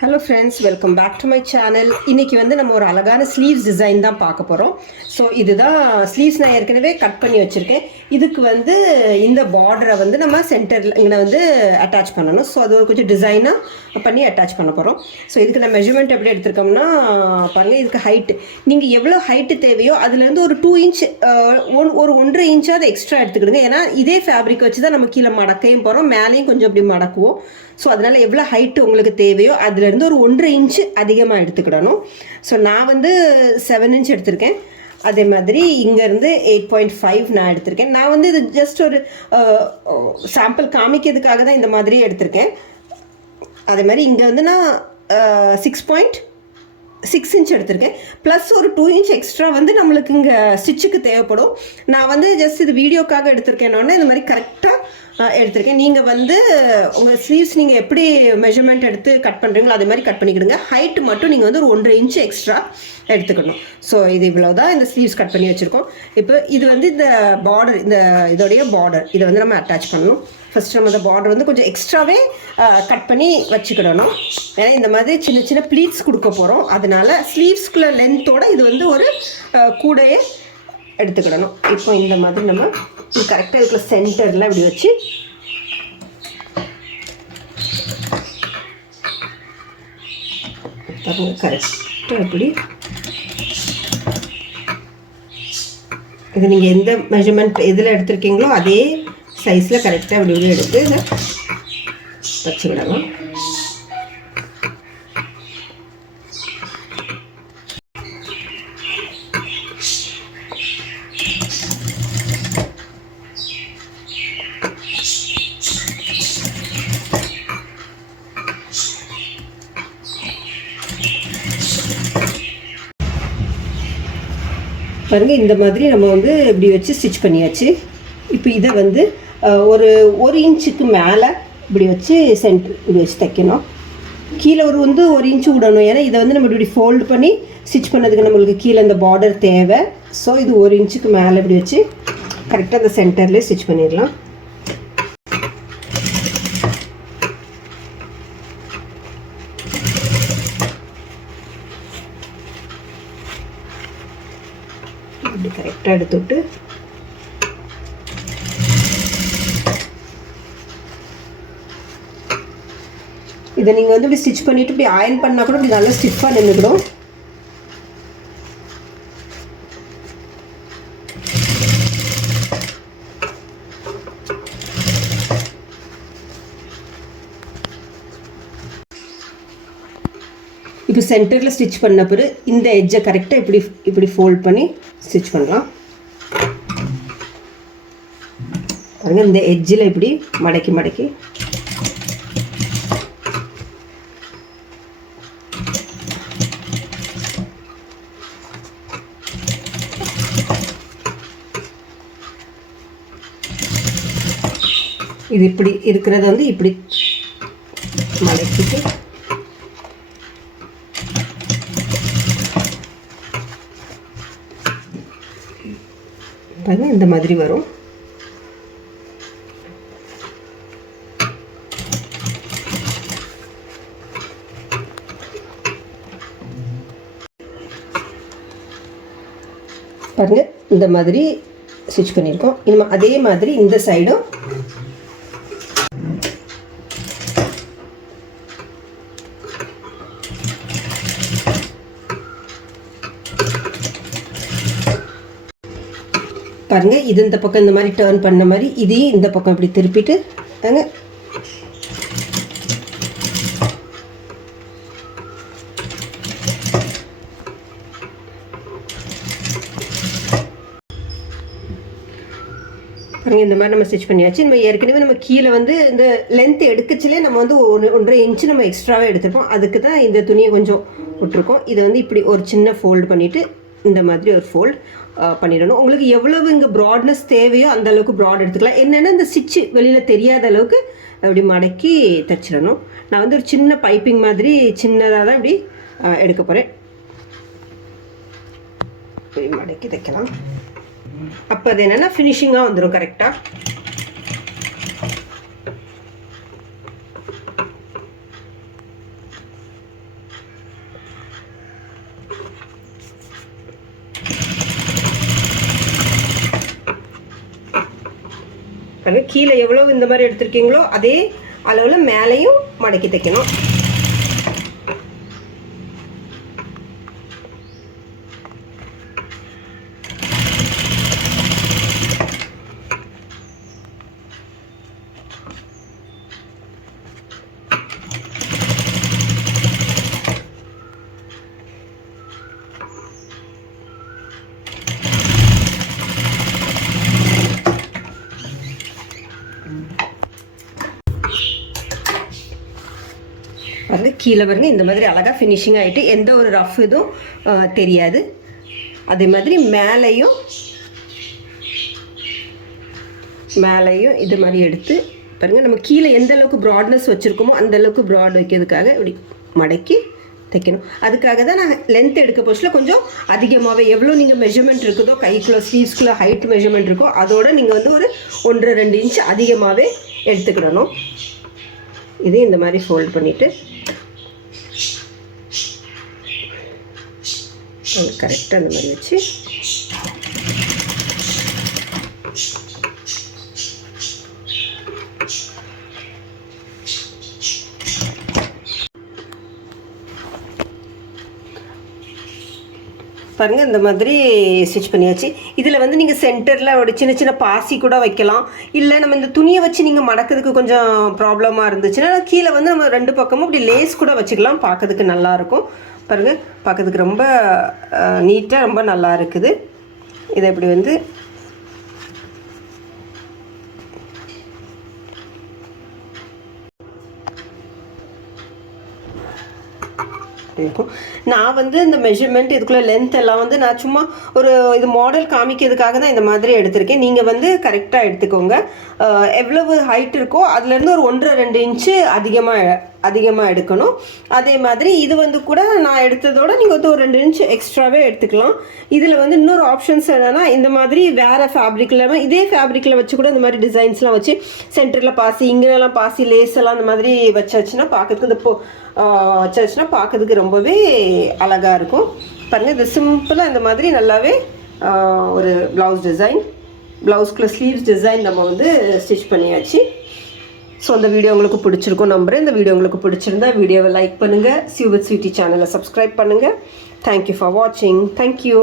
Hello friends, welcome back to my channel. இன்றைக்கி வந்து நம்ம ஒரு அழகான ஸ்லீவ்ஸ் டிசைன் தான் பார்க்க போகிறோம். ஸோ இதுதான் ஸ்லீவ்ஸ். நான் ஏற்கனவே கட் பண்ணி வச்சுருக்கேன். இதுக்கு வந்து இந்த பார்டரை வந்து நம்ம சென்டரில் இங்கே வந்து அட்டாச் பண்ணணும். ஸோ அது ஒரு கொஞ்சம் டிசைனாக பண்ணி அட்டாச் பண்ண போகிறோம். ஸோ இதுக்கு நான் மெஷர்மெண்ட் எப்படி எடுத்திருக்கோம்னா பாருங்கள், இதுக்கு ஹைட்டு நீங்கள் எவ்வளோ ஹைட்டு தேவையோ அதுலேருந்து ஒரு 2 இன்ச் ஒரு 1.5 இன்ச்சாவது எக்ஸ்ட்ரா எடுத்துக்கிடுங்க. ஏன்னா இதே ஃபேப்ரிக் வச்சு தான் நம்ம கீழே மடக்கையும் போகிறோம், மேலேயும் கொஞ்சம் அப்படி மடக்குவோம். ஸோ அதனால் எவ்வளோ ஹைட்டு உங்களுக்கு தேவையோ அதுலேருந்து ஒரு 1.5 இன்ச்சு அதிகமாக எடுத்துக்கிடணும். ஸோ நான் வந்து 7 இன்ச் எடுத்திருக்கேன். அதே மாதிரி இங்கேருந்து 8.5 நான் எடுத்திருக்கேன். நான் வந்து இது ஜஸ்ட் ஒரு சாம்பிள் காமிக்கிறதுக்காக தான் இந்த மாதிரி எடுத்திருக்கேன். அதே மாதிரி இங்கே வந்து நான் 6.6 இன்ச் எடுத்திருக்கேன். ப்ளஸ் ஒரு 2 இன்ச் எக்ஸ்ட்ரா வந்து நம்மளுக்கு இங்கே ஸ்டிச்சுக்கு தேவைப்படும். நான் வந்து ஜஸ்ட் இது வீடியோக்காக எடுத்திருக்கேன்னொன்னே இந்த மாதிரி கரெக்டாக எடுத்திருக்கேன். நீங்கள் வந்து உங்கள் ஸ்லீவ்ஸ் நீங்கள் எப்படி மெஷர்மெண்ட் எடுத்து கட் பண்ணுறீங்களோ அதே மாதிரி கட் பண்ணிக்கிடுங்க. ஹைட்டு மட்டும் நீங்கள் வந்து ஒரு 1.5 இன்ச் எக்ஸ்ட்ரா எடுத்துக்கணும். ஸோ இது இவ்வளோ தான் இந்த ஸ்லீவ்ஸ் கட் பண்ணி வச்சுருக்கோம். இப்போ இது வந்து இந்த பார்டர், இதோடைய பார்டர் இதை வந்து நம்ம அட்டாச் பண்ணணும். ஃபஸ்ட் நம்ம இந்த பார்டர் வந்து கொஞ்சம் எக்ஸ்ட்ராவே கட் பண்ணி வச்சுக்கிடணும். ஏன்னா இந்த மாதிரி சின்ன சின்ன ப்ளீட்ஸ் கொடுக்க போகிறோம். அதனால ஸ்லீவ்ஸ்குள்ள லென்த்தோட இது வந்து ஒரு கூடையே எடுத்துக்கிடணும். இப்போ இந்த மாதிரி நம்ம இது கரெக்டாக இதுக்குள்ள சென்டரில் இப்படி வச்சு கரெக்டாக இப்படி இது நீங்கள் எந்த மெஷர்மெண்ட் எதில் எடுத்துருக்கீங்களோ அதே சைஸில் கரெக்டாக இப்படி இப்படி எடுத்து இதை வச்சுக்கிடலாம். பாருங்கள், இந்த மாதிரி நம்ம வந்து இப்படி வச்சு ஸ்டிச் பண்ணியாச்சு. இப்போ இதை வந்து ஒரு இன்ச்சுக்கு மேலே இப்படி வச்சு இப்படி வச்சு தைக்கணும். கீழே வந்து 1 இன்ச்சு விடணும். ஏன்னா இதை வந்து நம்ம இப்படி ஃபோல்டு பண்ணி ஸ்டிச் பண்ணதுக்கு நம்மளுக்கு கீழே இந்த பார்டர் தேவை. ஸோ இது 1 இன்ச்சுக்கு மேலே இப்படி வச்சு கரெக்டாக அந்த சென்டர்லேயே ஸ்டிச் பண்ணிடலாம். இப்படி கரெக்டாக எடுத்துவிட்டு இதை நீங்கள் வந்து இப்படி ஸ்டிச் பண்ணிவிட்டு இப்படி அயர்ன் பண்ணால் கூட இப்படி நல்லா ஸ்டிஃபாக நின்றுக்கிடும். இப்போ சென்டரில் ஸ்டிச் பண்ண பிறகு இந்த எட்ஜை கரெக்டாக இப்படி ஃபோல்ட் பண்ணி ஸ்டிச் பண்ணலாம். பாருங்கள், இந்த எட்ஜில் இப்படி மடக்கி மடக்கி இது இப்படி இருக்கிறத வந்து இப்படி மடக்கிட்டு இந்த மாதிரி வரும். பாருங்க, இந்த மாதிரி ஸ்டிச் பண்ணியிருக்கோம். இனிமேல் அதே மாதிரி இந்த சைடும் பாருங்கள், இது இந்த பக்கம் இந்த மாதிரி டேர்ன் பண்ண மாதிரி இதையும் இந்த பக்கம் இப்படி திருப்பிட்டு தாங்க பாருங்கள், இந்த மாதிரி நம்ம ஸ்டிச் பண்ணியாச்சு. நம்ம ஏற்கனவே நம்ம கீழே வந்து இந்த லென்த் எடுக்கச்சிலே நம்ம வந்து 1.5 இன்ச்சு நம்ம எக்ஸ்ட்ராவே எடுத்துருப்போம். அதுக்கு தான் இந்த துணியை கொஞ்சம் விட்டுருக்கோம். இதை வந்து இப்படி ஒரு சின்ன ஃபோல்டு பண்ணிவிட்டு இந்த மாதிரி ஒரு ஃபோல்ட் பண்ணிடணும். உங்களுக்கு எவ்வளவு இங்கே ப்ராட்னஸ் தேவையோ அந்த அளவுக்கு ப்ராட் எடுத்துக்கலாம். என்னென்னா இந்த ஸ்டிச்சு வெளியில் தெரியாத அளவுக்கு அப்படி மடக்கி தைச்சிடணும். நான் வந்து ஒரு சின்ன பைப்பிங் மாதிரி சின்னதாக தான் இப்படி எடுக்க போகிறேன். இப்படி மடக்கி தைக்கலாம். அப்போ அது என்னென்னா ஃபினிஷிங்காக வந்துடும் கரெக்டாக. பாருங்க, கீழே எவ்வளோ இந்த மாதிரி எடுத்துருக்கீங்களோ அதே அளவில் மேலேயும் மடக்கி தைக்கணும். பாருங்க, கீழே பாருங்க இந்த மாதிரி அழகாக ஃபினிஷிங் ஆகிட்டு எந்த ஒரு ரஃப் இதுவும் தெரியாது. அதே மாதிரி மேலேயும் இது மாதிரி எடுத்து பாருங்கள், நம்ம கீழே எந்த அளவுக்கு ப்ராட்னஸ் வச்சுருக்கோமோ அந்த அளவுக்கு ப்ராட் வைக்கிறதுக்காக இப்படி மடக்கி தைக்கணும். அதுக்காக தான் நான் லென்த் எடுக்க போஸ்ட்டில் கொஞ்சம் அதிகமாகவே எவ்வளோ நீங்கள் மெஷர்மெண்ட் இருக்குதோ, கைக்குள்ளே ஸ்லீவ்ஸ்குள்ளே ஹைட் மெஷர்மெண்ட் இருக்கோ அதோட நீங்கள் வந்து ஒரு 1.5-2 இன்ச் அதிகமாகவே எடுத்துக்கிடணும். இது இந்த மாதிரி ஃபோல்ட் பண்ணிவிட்டு கரெக்டாக அந்த மாதிரி வச்சு பாருங்கள், இந்த மாதிரி ஸ்டிச் பண்ணியாச்சு. இதில் வந்து நீங்கள் சென்டரில் ஒரு சின்ன சின்ன பாசி கூட வைக்கலாம். இல்லை நம்ம இந்த துணியை வச்சு நீங்கள் மடக்கிறதுக்கு கொஞ்சம் ப்ராப்ளமாக இருந்துச்சுன்னா கீழே வந்து நம்ம 2 பக்கமும் இப்படி லேஸ் கூட வச்சுக்கலாம். பார்க்கறதுக்கு நல்லாயிருக்கும். பாருங்கள், பார்க்கறதுக்கு ரொம்ப நீட்டாக ரொம்ப நல்லா இருக்குது. இதை இப்படி வந்து இருக்கும். நான் வந்து இந்த மெஷர்மெண்ட் இதுக்குள்ளே லென்த் எல்லாம் வந்து நான் சும்மா ஒரு இது மாடல் காமிக்கிறதுக்காக தான் இந்த மாதிரி எடுத்திருக்கேன். நீங்கள் வந்து கரெக்டாக எடுத்துக்கோங்க. எவ்வளவு ஹைட் இருக்கோ அதுலேருந்து ஒரு 1.5-2 இன்ச்சு அதிகமாக எடுக்கணும். அதே மாதிரி இது வந்து கூட நான் எடுத்ததோட நீங்கள் வந்து ஒரு 2 இன்ச்சு எக்ஸ்ட்ராவே எடுத்துக்கலாம். இதில் வந்து இன்னொரு ஆப்ஷன்ஸ் என்னென்னா, இந்த மாதிரி வேறு ஃபேப்ரிக்கில் இதே ஃபேப்ரிக்கில் வச்சு கூட இந்த மாதிரி டிசைன்ஸ்லாம் வச்சு சென்டரில் பாசி, இங்கெல்லாம் பாசி, லேஸ் எல்லாம் இந்த மாதிரி வச்சாச்சுன்னா பார்க்கறதுக்கு இந்த வச்சாச்சுன்னா பார்க்கறதுக்கு ரொம்பவே அழகாக இருக்கும். பாருங்கள், இது சிம்பிளாக இந்த மாதிரி நல்லாவே ஒரு ப்ளவுஸ்க்குள்ள ஸ்லீவ்ஸ் டிசைன் நம்ம வந்து ஸ்டிச் பண்ணியாச்சு. ஸோ அந்த வீடியோ உங்களுக்கு பிடிச்சிருக்கும் நம்புகிறேன். இந்த வீடியோ உங்களுக்கு பிடிச்சிருந்தா வீடியோவை லைக் பண்ணுங்கள். சியூ வித் ஸ்வீட்டி சேனலை சப்ஸ்கிரைப் பண்ணுங்கள். தேங்க்யூ ஃபார் வாட்சிங். தேங்க்யூ.